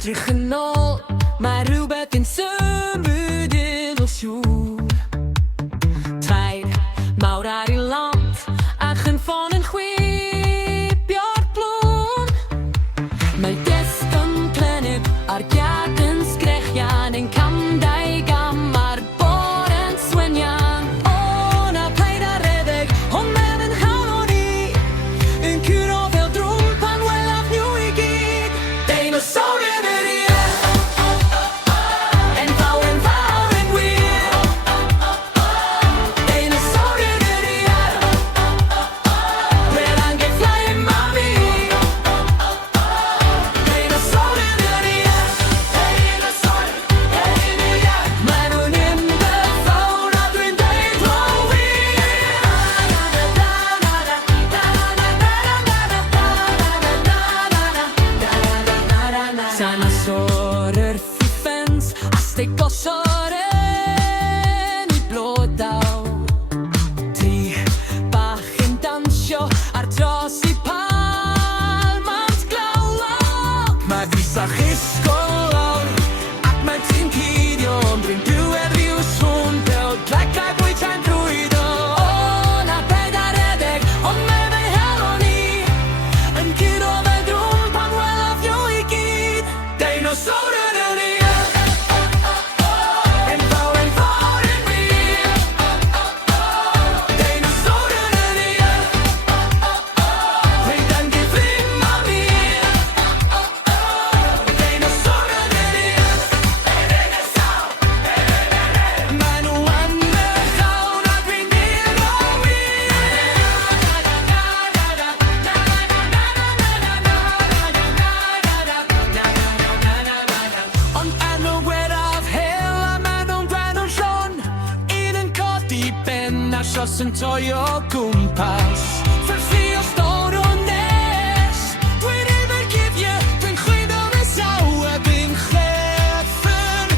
edrych yn ôl, mae rhywbeth yn symud iddo siŵr. Tair mawr ar ei lant, a chynffon yn chwipio'r plwn. Mae desgyn plenib ar giad yn sgrechian yn camdau gam ar bor yn swenian. O, na paid a redeg, ond mewn yn hawn o ni, yn curo fel drwm pan welaf nhw i gyd. Deinosaur yn yr iard, enfawr yn wir. Deinosaur yn yr iard, redan que fly in mami. Deinosaur yn yr iard, Deinosaur yn yr iard. Maen nhw'n unfawr a dwi'n deud mor wir. Deinosaur yr ffiffens, a steigosor yn ei blodaw. Tri bach yn dansio ar dros i palmant glawlog. Mae fisa chisgo lawr, ac mae ti'n cuddio, ond dwi'n diwedd rhyw sŵn fel plecau bwyta'n drwydo. O, na paid a redeg, ond mewn yn hel o ni, yn curo fel drwm pan welaf nhw i gyd. Deinosaur yn yr iard, enfawr yn wir. Deinosaur yn yr iard, redan que fly mami. Deinosaur yn yr iard, maen nhw yn y llawn a dwi'n deud o wir. Ond enw gweraf hel a maen nhw'n brenw'n llwn, un yn codi ben a sios yn toio gwmpas. Ffyrffio stor o nes, dwi'n ei fe'n cifio, dwi'n chwyddo fe saw a dwi'n chleffen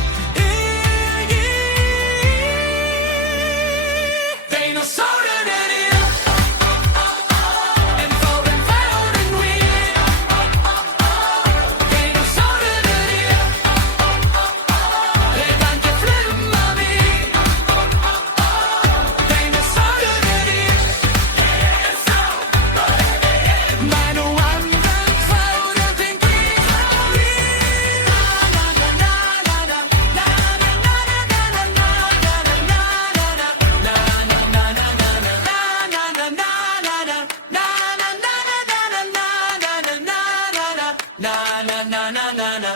i. Deinosaur yn yr iard, enfawr yn wir. Deinosaur yn yr iard, redan que fly mami. Deinosaur yn yr iard, maen nhw anfawr a dwi'n gyd o wir. Na na na na na.